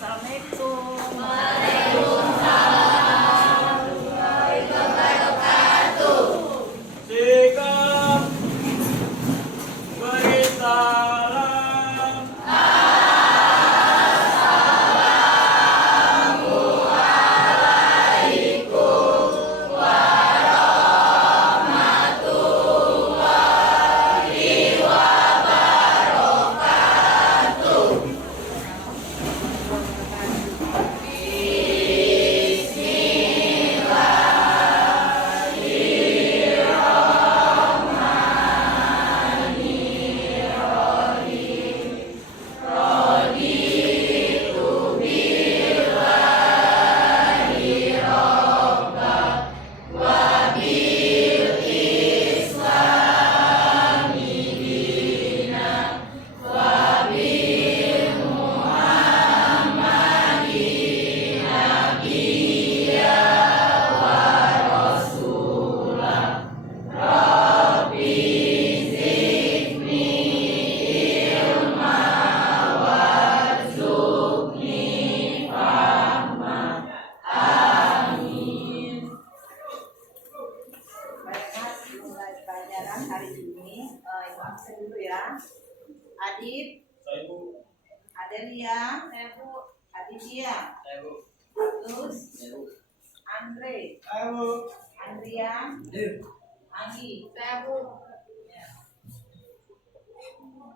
Assalamualaikum. Sikap beri salam. Baiklah, mulai pelajaran hari ini. Ibu absen dulu ya. Adit, Saya Bu. Adelia, Bu, Aditya, Saya Bu. Terus, Saya Bu. Andre, Saya Bu. Andrea, Anggi, Bu. Ya.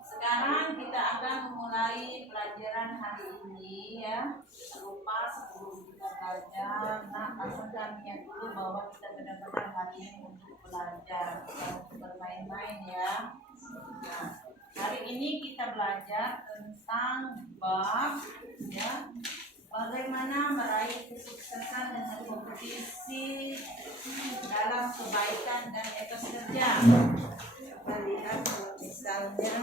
Sekarang kita akan memulai pelajaran hari ini ya. Jangan lupa sebelum kita belajar, pastikan niat dulu bahwa kita benar-benar hari ini untuk belajar, bukan untuk bermain-main ya. Nah, hari ini kita belajar tentang bab ya, bagaimana meraih kesuksesan dengan kompetisi dalam kebaikan dan etos kerja. Kita lihat kalau misalnya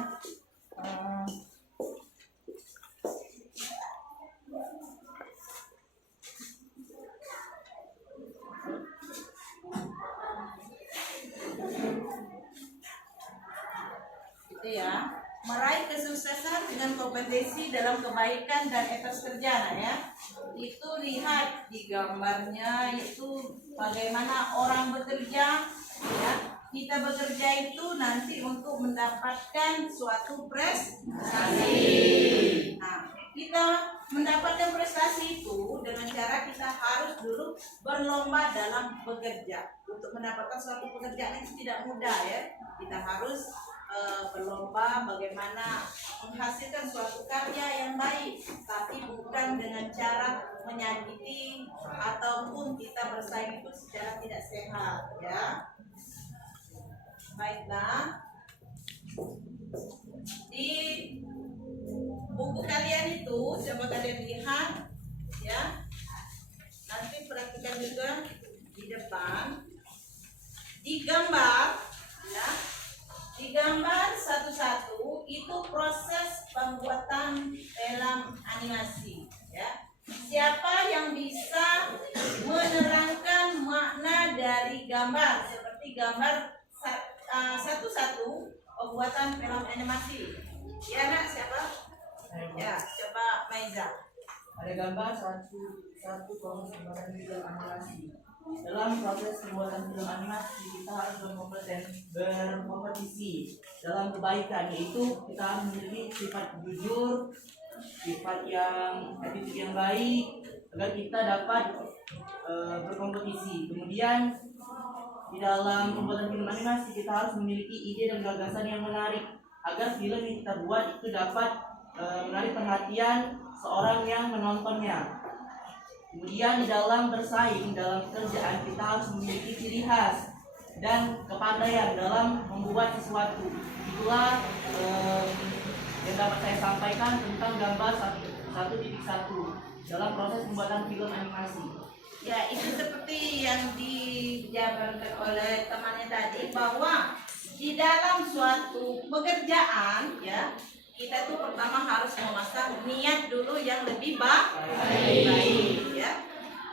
gitu ya, meraih kesuksesan dengan kompetisi dalam kebaikan dan etos kerja. Nah ya, itu lihat di gambarnya itu bagaimana orang bekerja ya. Kita bekerja itu nanti untuk mendapatkan suatu prestasi. Nah, kita mendapatkan prestasi itu dengan cara kita harus dulu berlomba dalam bekerja. Untuk mendapatkan suatu pekerjaan itu tidak mudah ya. Kita harus berlomba bagaimana menghasilkan suatu karya yang baik, tapi bukan dengan cara menyakiti ataupun kita bersaing itu secara tidak sehat ya. Baiklah, di buku kalian itu coba kalian lihat ya, nanti perhatikan juga di depan di gambar ya, di gambar satu-satu itu proses pembuatan film animasi ya. Siapa yang bisa menerangkan makna dari gambar seperti gambar satu-satu pembuatan film animasi ya nak, siapa? Ya, coba Maiza. Ada gambar satu proses pembuatan film animasi. Dalam proses pembuatan film animasi kita harus berkompetisi dalam kebaikan, yaitu kita harus memiliki sifat jujur, sifat yang attitude yang baik agar kita dapat berkompetisi. Kemudian di dalam pembuatan film animasi kita harus memiliki ide dan gagasan yang menarik agar film yang kita buat itu dapat menarik perhatian seorang yang menontonnya. Kemudian di dalam bersaing dalam pekerjaan kita harus memiliki ciri khas dan kepandaian dalam membuat sesuatu. Itulah yang dapat saya sampaikan tentang gambar 1.1 dalam proses pembuatan film animasi. Ya, itu seperti yang dijabarkan oleh temannya tadi, bahwa di dalam suatu pekerjaan ya, kita tuh pertama harus memasang niat dulu yang lebih baik ya.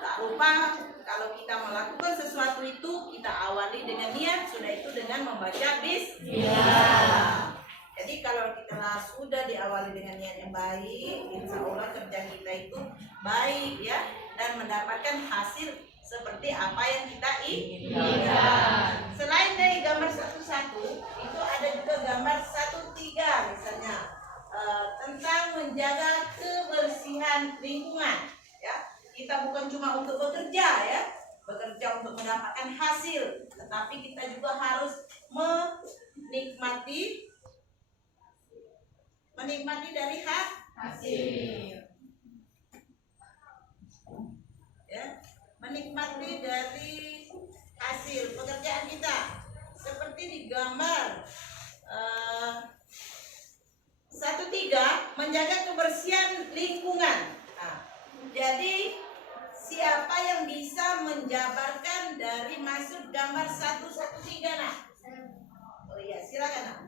Tak lupa kalau kita melakukan sesuatu itu kita awali dengan niat, sudah itu dengan membaca bismillah. Jadi kalau kita sudah diawali dengan niat yang baik, insya Allah kerja kita itu baik ya, dan mendapatkan hasil seperti apa yang kita inginkan. Selain dari gambar 1-1, itu ada juga gambar 1-3 misalnya tentang menjaga kebersihan lingkungan ya. Kita bukan cuma untuk bekerja ya, bekerja untuk mendapatkan hasil, tetapi kita juga harus menikmati dari hasil ya, menikmati dari hasil pekerjaan kita seperti di gambar 1-3, menjaga kebersihan lingkungan. Nah, jadi siapa yang bisa menjabarkan dari maksud gambar 1-1-3 nah? Oh iya, silakan nah.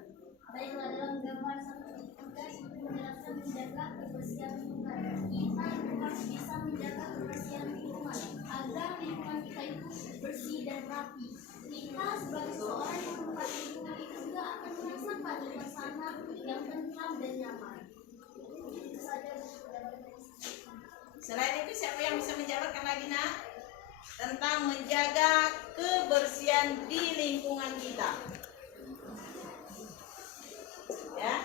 Baiklah, dalam gambar 1-3 itu menjelaskan menjaga kebersihan lingkungan. Kita harus bisa menjaga kebersihan lingkungan agar lingkungan kita itu bersih dan rapi. Kita sebagai seorang yang menempati lingkungan itu juga akan merasakan suasana yang tentram dan nyaman. Itu saja. Selain itu siapa yang bisa menjabarkan lagi nak? Tentang menjaga kebersihan di lingkungan kita. Ya.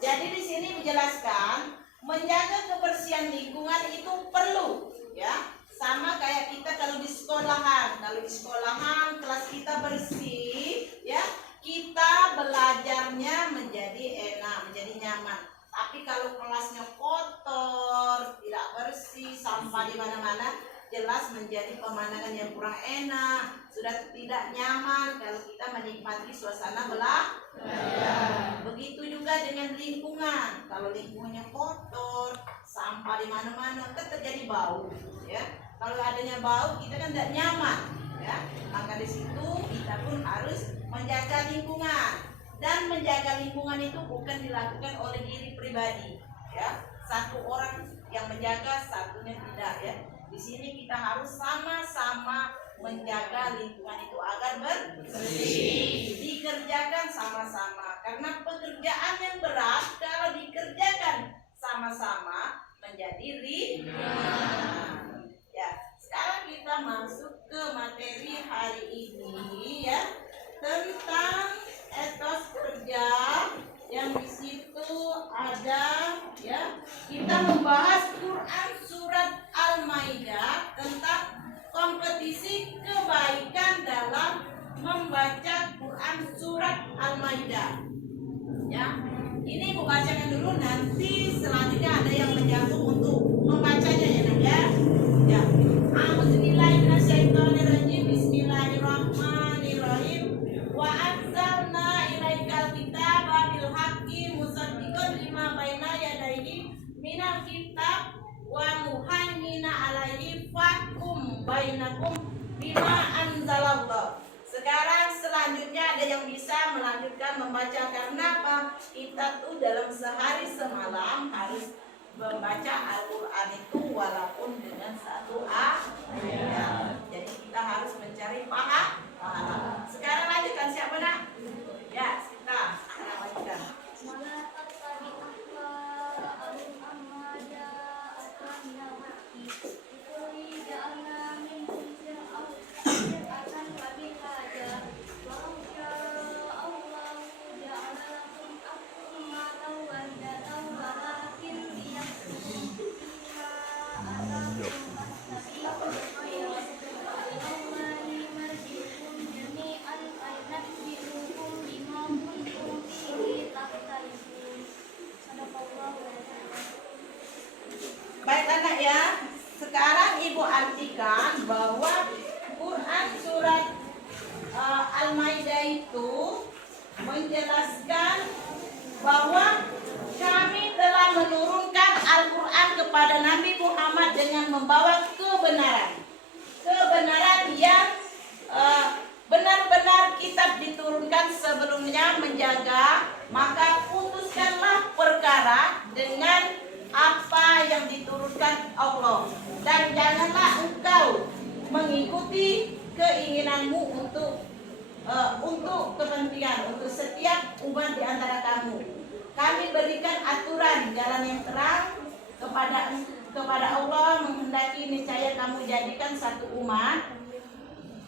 Jadi di sini menjelaskan menjaga kebersihan lingkungan itu perlu ya. Sama kayak kita kalau di sekolahan. Kalau di sekolahan kelas kita bersih ya, kita belajarnya menjadi enak, menjadi nyaman. Tapi kalau kelasnya kotor, tidak bersih, sampah di mana-mana, jelas menjadi pemandangan yang kurang enak, sudah tidak nyaman kalau kita menikmati suasana belajar. Begitu juga dengan lingkungan. Kalau lingkungannya kotor, sampah di mana-mana, kan terjadi bau, ya. Kalau adanya bau, kita kan tidak nyaman, ya. Maka di situ kita pun harus menjaga lingkungan. Dan menjaga lingkungan itu bukan dilakukan oleh diri pribadi, ya. Satu orang yang menjaga, satunya tidak, ya. Di sini kita harus sama-sama menjaga lingkungan itu agar bersih. Dikerjakan sama-sama, karena pekerjaan yang berat kalau dikerjakan sama-sama menjadi ringan. Ya, sekarang kita masuk ke materi hari ini ya, tentang etos kerja yang di situ ada ya, kita membahas Quran surat Al-Maidah tentang kompetisi kebaikan dalam membaca Quran surat Al-Maidah. Ya, ini Ibu bacakan dulu, nanti selanjutnya ada yang menjawab untuk membacanya ya Nak ya. Ya. A'udzubillahiminasyaitonirrajim. Bismillahirrahmanirrahim. Wa anzalna ilaikal kitaba bil haqqi musaddiqan lima baina yadayhi minal kitab wa muhaimina alaihi fahkum bainakum bima anzalallah. Sekarang selanjutnya ada yang bisa melanjutkan membaca, karena apa? Kita tuh dalam sehari semalam harus membaca Al-Quran itu walaupun dengan satu ayat. Jadi kita harus mencari pahala. Sekarang lanjutkan, siapa nak? Ya, kita sekarang lanjutkan. Baik anak ya, sekarang Ibu artikan bahwa Quran surat Al-Maidah itu menjelaskan bahwa kami telah menurunkan Al-Quran kepada Nabi Muhammad dengan membawa kebenaran. Kebenaran yang benar-benar kitab diturunkan sebelumnya menjaga, maka putuskanlah perkara dengan apa yang diturunkan Allah, dan janganlah engkau mengikuti keinginanmu untuk kepentingan untuk setiap umat di antara kamu. Kami berikan aturan jalan yang terang kepada Allah menghendaki niscaya kamu jadikan satu umat,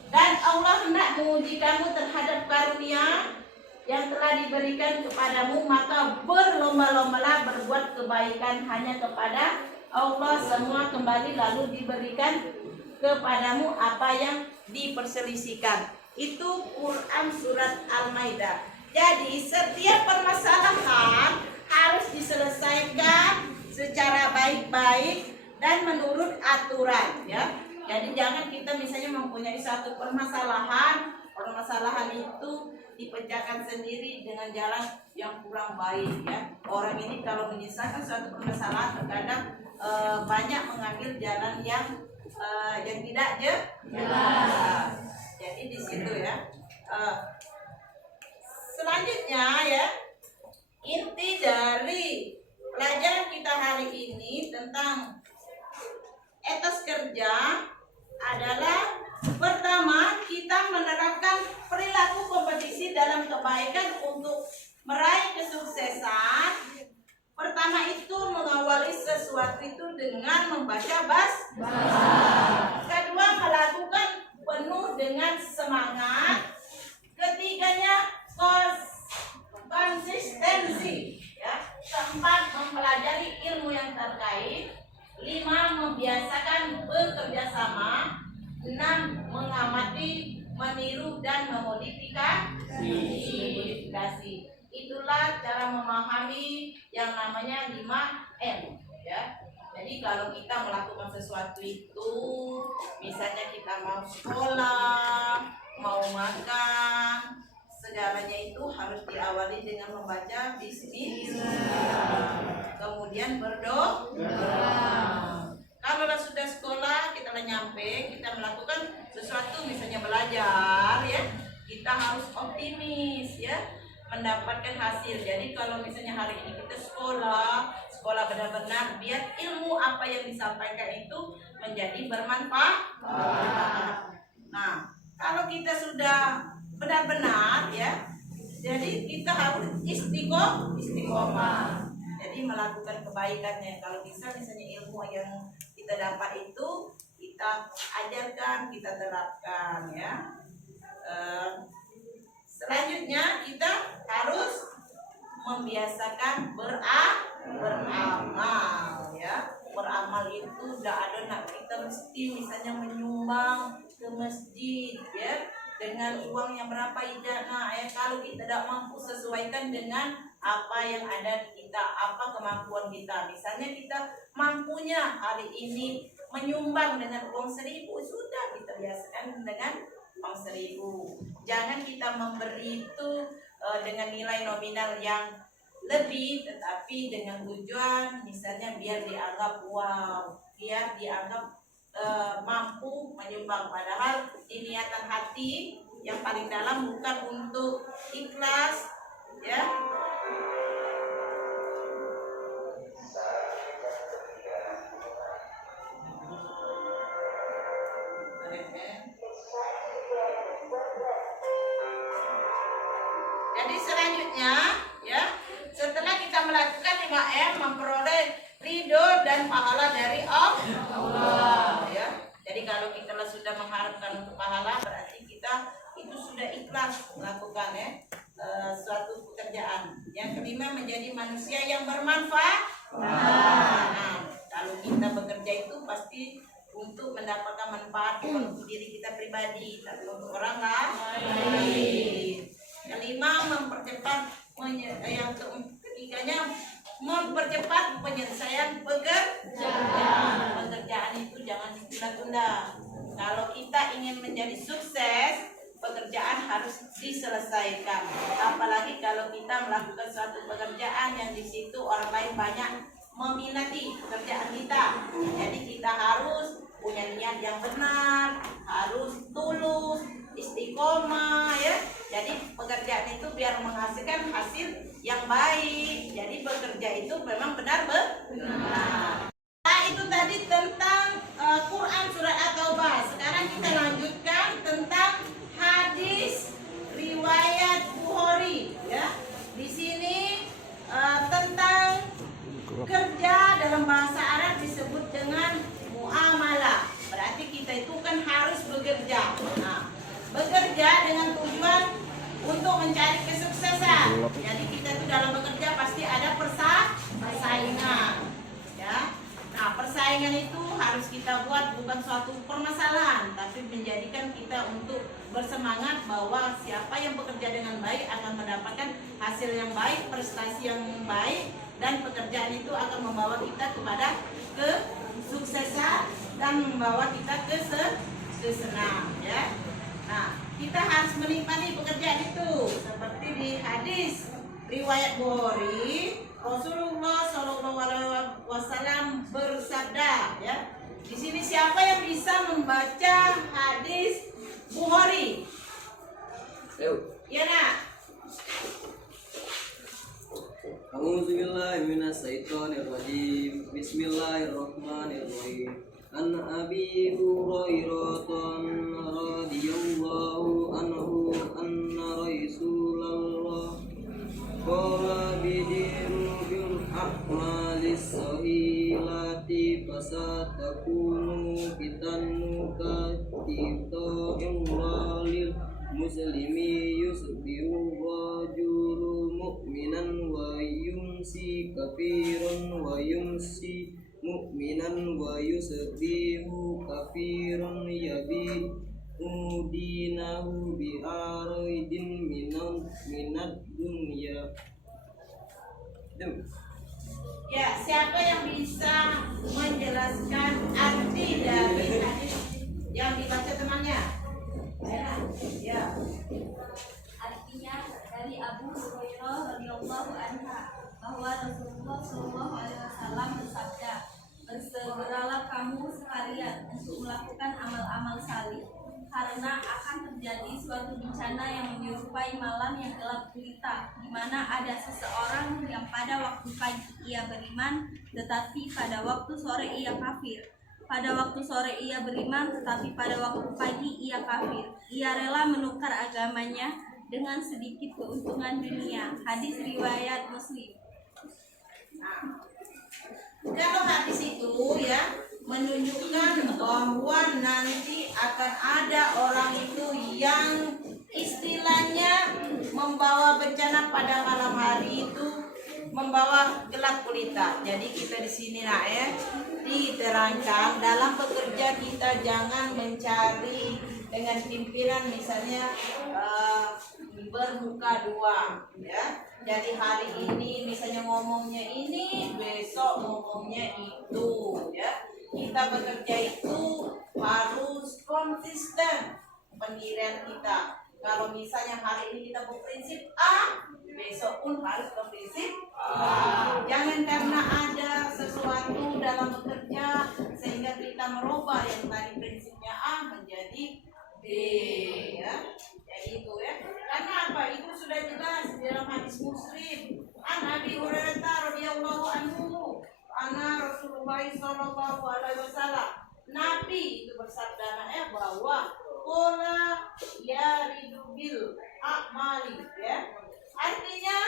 dan Allah hendak menguji kamu terhadap karunia yang telah diberikan kepadamu, maka berlomba-lombalah berbuat kebaikan hanya kepada Allah. Semua kembali lalu diberikan kepadamu apa yang diperselisihkan. Itu Quran surat Al-Maidah. Jadi setiap permasalahan harus diselesaikan secara baik-baik dan menurut aturan, ya. Jadi jangan kita misalnya mempunyai satu permasalahan itu dipecahkan sendiri dengan jalan yang kurang baik, ya. Orang ini kalau menyelesaikan suatu permasalahan terkadang banyak mengambil jalan yang tidak jelas. Jadi di situ, ya. Selanjutnya, ya, inti dari pelajaran kita hari ini tentang etos kerja adalah pertama, kita menerapkan perilaku kompetisi dalam kebaikan untuk meraih kesuksesan. Pertama itu mengawali sesuatu itu dengan membaca basmalah. Kedua, melakukan penuh dengan semangat. Ketiganya konsistensi, ya. Keempat, mempelajari ilmu yang terkait. 5, membiasakan bekerja sama. 6, mengamati, meniru dan memodifikasi. Itulah cara memahami yang namanya 5M, ya. Jadi kalau kita melakukan sesuatu itu, misalnya kita mau sekolah, mau makan, segalanya itu harus diawali dengan membaca bismillah. Kemudian berdoa. Kalau sudah sekolah, kita nyampe, kita melakukan sesuatu, misalnya belajar, ya, kita harus optimis, ya, mendapatkan hasil. Jadi kalau misalnya hari ini kita sekolah benar-benar biar ilmu apa yang disampaikan itu menjadi bermanfaat. Nah, kalau kita sudah benar-benar, ya, jadi kita harus istiqomah. Jadi melakukan kebaikannya. Kalau bisa misalnya ilmu yang kita dapat itu kita ajarkan, kita terapkan, ya. Selanjutnya kita harus membiasakan beramal, ya. Beramal itu tidak ada nak kita mesti misalnya menyumbang ke masjid, ya, dengan uang yang berapa tidak. Nah, kalau kita tidak mampu sesuaikan dengan apa yang ada di kita, apa kemampuan kita. Misalnya kita mampunya hari ini menyumbang dengan uang 1.000, sudah kita biasakan dengan uang 1.000. Jangan kita memberi itu dengan nilai nominal yang lebih, tetapi dengan tujuan misalnya biar dianggap wow, biar dianggap mampu menyumbang. Padahal di niatan hati yang paling dalam bukan untuk ikhlas, ya. Jadi selanjutnya, ya, setelah kita melakukan 5M, memperoleh ridho dan pahala dari Allah, ya. Jadi kalau kita sudah mengharapkan untuk pahala, berarti kita itu sudah ikhlas melakukan, ya, suatu pekerjaan. Yang kelima, menjadi manusia yang bermanfaat. Nah, kalau kita bekerja itu pasti untuk mendapatkan manfaat untuk diri kita pribadi, tapi untuk orang lain. Kelima, yang ketiganya mempercepat penyelesaian pekerjaan. Pekerjaan itu jangan ditunda-tunda. Kalau kita ingin menjadi sukses, pekerjaan harus diselesaikan. Apalagi kalau kita melakukan suatu pekerjaan yang di situ orang lain banyak meminati pekerjaan kita. Jadi kita harus punya niat yang benar, harus tulus, istiqomah, ya. Jadi pekerjaan itu biar menghasilkan hasil yang baik. Jadi bekerja itu memang benar-benar. Nah, itu tadi tentang Quran surat At-Taubah. Sekarang kita lanjutkan tentang hadis riwayat Bukhari, ya. Di sini tentang kerja dalam bahasa Arab disebut dengan dengan muamalah. Berarti kita itu kan harus bekerja. Nah, bekerja dengan tujuan untuk mencari kesuksesan. Jadi kita itu dalam bekerja pasti ada persaingan, ya. Nah, persaingan itu harus kita buat bukan suatu permasalahan, tapi menjadikan kita untuk bersemangat bahwa siapa yang bekerja dengan baik akan mendapatkan hasil yang baik, prestasi yang baik, dan pekerjaan itu akan membawa kita kepada kesuksesan dan membawa kita ke senang, ya. Nah, kita harus menikmati pekerjaan itu seperti di hadis riwayat Bukhari, Rasulullah SAW bersabda, ya. Di sini siapa yang bisa membaca hadis Bukhari? Ya, nak. A'udzubillahi minasyaitonirrajim. Bismillahirrahmanirrahim. An Abi Hurairah radhiyallahu anhu anna Rasulullah qala bidiru bil a'malis sahilati fasatakunu fitanu katito imralil muslimi yusbihu rajulu mu'minan wa yumsi kafirun wa yumsi mu'minan wa yusbihu kafirun yabi udinahu bi aridin minad dunya. Ya, siapa yang bisa menjelaskan arti dari hadis yang dibaca temannya? Ya. Artinya dari Abu Hurairah radhiyallahu anha bahwa Rasulullah Shallallahu alaihi wasallam bersabda, "Bersegeralah kamu sekalian untuk melakukan amal-amal salih, karena akan terjadi suatu bencana yang menyerupai malam yang gelap gulita, di mana ada seseorang yang pada waktu pagi ia beriman, tetapi pada waktu sore ia kafir. Pada waktu sore ia beriman, tetapi pada waktu pagi ia kafir. Ia rela menukar agamanya dengan sedikit keuntungan dunia." Hadis riwayat Muslim. Kalau hadis itu, ya, menunjukkan bahwa nanti akan ada orang itu yang istilahnya membawa bencana pada malam hari itu, membawa gelap gulita. Jadi kita di sini, nak, ya, diterangkan dalam bekerja kita jangan mencari dengan pimpinan misalnya bermuka dua, ya. Jadi hari ini misalnya ngomongnya ini, besok ngomongnya itu, ya. Kita bekerja itu harus konsisten pendirian kita. Kalau misalnya hari ini kita berprinsip A, besok pun harus berprinsip A. Jangan karena ada sesuatu dalam bekerja sehingga kita merubah yang tadi prinsipnya A menjadi B, ya. Jadi itu, ya. Karena apa? Itu sudah jelas di dalam hadis Muslim. An Abi Hurairah radhiyallahu anhu, anna Rasulullah sallallahu alaihi wasallam, Nabi itu bersabda, bahwa qala yaridu bil a'mali, ya. Artinya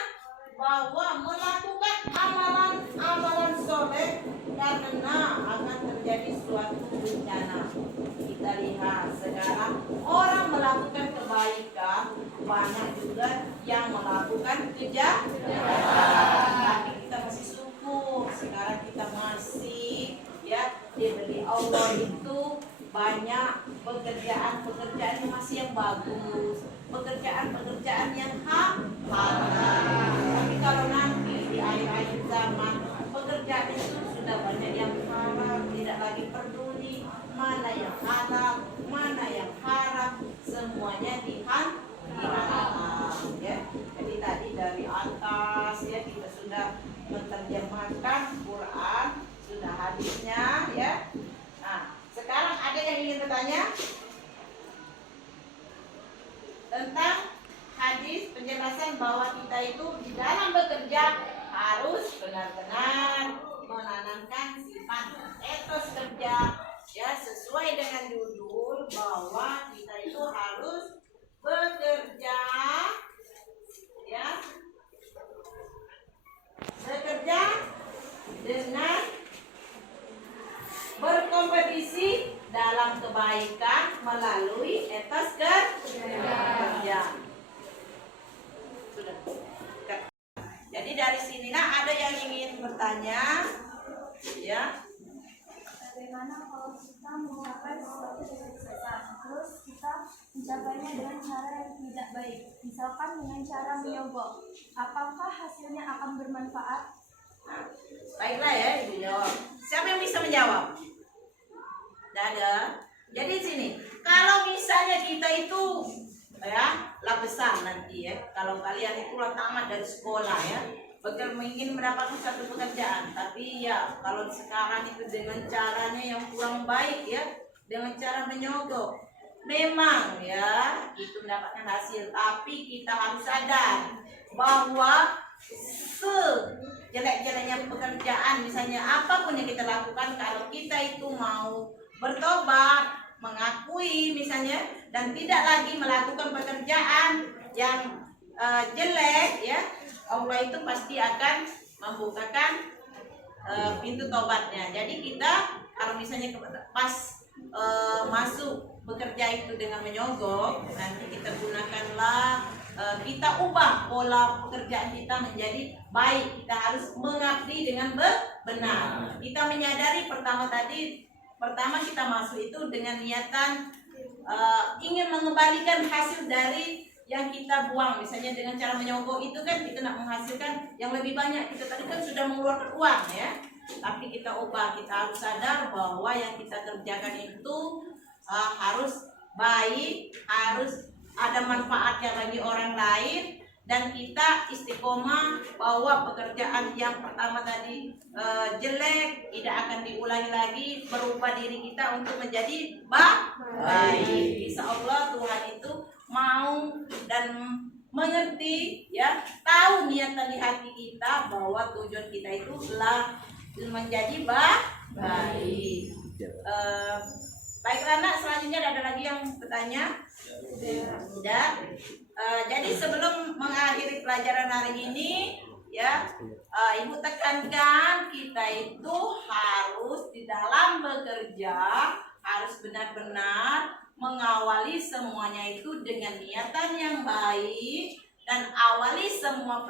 bahwa melakukan amalan soleh karena akan terjadi suatu bencana. Kita lihat sekarang orang melakukan kebaikan, banyak juga yang melakukan kejahatan. Tapi kita masih syukur sekarang kita masih, ya, diberi Allah itu banyak pekerjaan yang masih yang bagus, pekerjaan yang halal. Tapi kalau nanti di akhir-akhir zaman pekerjaan itu sudah banyak yang halal, tidak lagi peduli mana yang halal, mana yang haram, semuanya diharam, ya. Jadi tadi dari atas, ya, kita sudah menerjemahkan Quran, sudah hadisnya, ya. Nah, sekarang ada yang ingin bertanya tentang hadis penjelasan bahwa kita itu di dalam bekerja harus benar-benar menanamkan sifat etos kerja, ya, sesuai dengan judul bahwa kita itu harus bekerja, ya, bekerja dengan Jadi dari sini ada yang ingin bertanya, ya? Bagaimana kalau kita mencapai sesuatu kesuksesan, terus kita mencapainya dengan cara yang tidak baik, misalkan dengan cara menyogok, apakah hasilnya akan bermanfaat? Nah, baiklah ya, Ibu jawab. Siapa yang bisa menjawab? Tidak ada. Jadi sini, kalau misalnya kita itu ya lapisan nanti ya, kalau kalian itu tamat dari sekolah ya, ingin mendapatkan satu pekerjaan, tapi ya kalau sekarang itu dengan caranya yang kurang baik ya, dengan cara menyogok, memang ya itu mendapatkan hasil, tapi kita harus sadar bahwa sejelek-jeleknya pekerjaan, misalnya apapun yang kita lakukan, kalau kita itu mau bertobat, mengakui misalnya, dan tidak lagi melakukan pekerjaan yang jelek ya, Allah itu pasti akan membukakan pintu tobatnya. Jadi kita kalau misalnya pas masuk bekerja itu dengan menyogok, nanti kita gunakanlah, kita ubah pola pekerjaan kita menjadi baik. Kita harus mengabdi dengan benar. Kita menyadari pertama kita masuk itu dengan niatan ingin mengembalikan hasil dari yang kita buang. Misalnya dengan cara menyogok itu kan kita nak menghasilkan yang lebih banyak. Kita tadi kan sudah mengeluarkan uang ya, tapi kita ubah. Kita harus sadar bahwa yang kita kerjakan itu harus baik, harus ada manfaatnya bagi orang lain, dan kita istiqomah bahwa pekerjaan yang pertama tadi jelek tidak akan diulangi lagi, berubah diri kita untuk menjadi baik. Insya Allah Tuhan itu mau dan mengerti ya, tahu niatan di hati kita bahwa tujuan kita itu adalah menjadi baik. Baiklah nak, selanjutnya ada lagi yang bertanya? Tidak. Jadi sebelum mengakhiri pelajaran hari ini ya, Ibu tekankan kita itu harus di dalam bekerja harus benar-benar mengawali semuanya itu dengan niatan yang baik, dan awali semua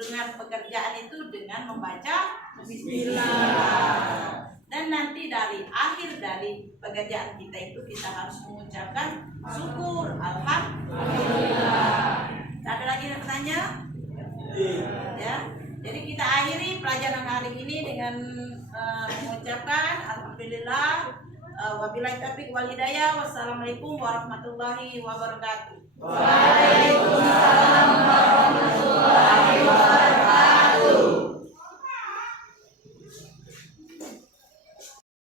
dengan pekerjaan itu dengan membaca Bismillah. Dan nanti dari akhir dari pekerjaan kita itu kita harus mengucapkan syukur, alhamdulillah. Ada lagi yang bertanya? Ya. Jadi kita akhiri pelajaran hari ini dengan mengucapkan alhamdulillah. Wabillahi taufiq wal hidayah. Wassalamualaikum warahmatullahi wabarakatuh. Waalaikumsalam warahmatullahi wabarakatuh.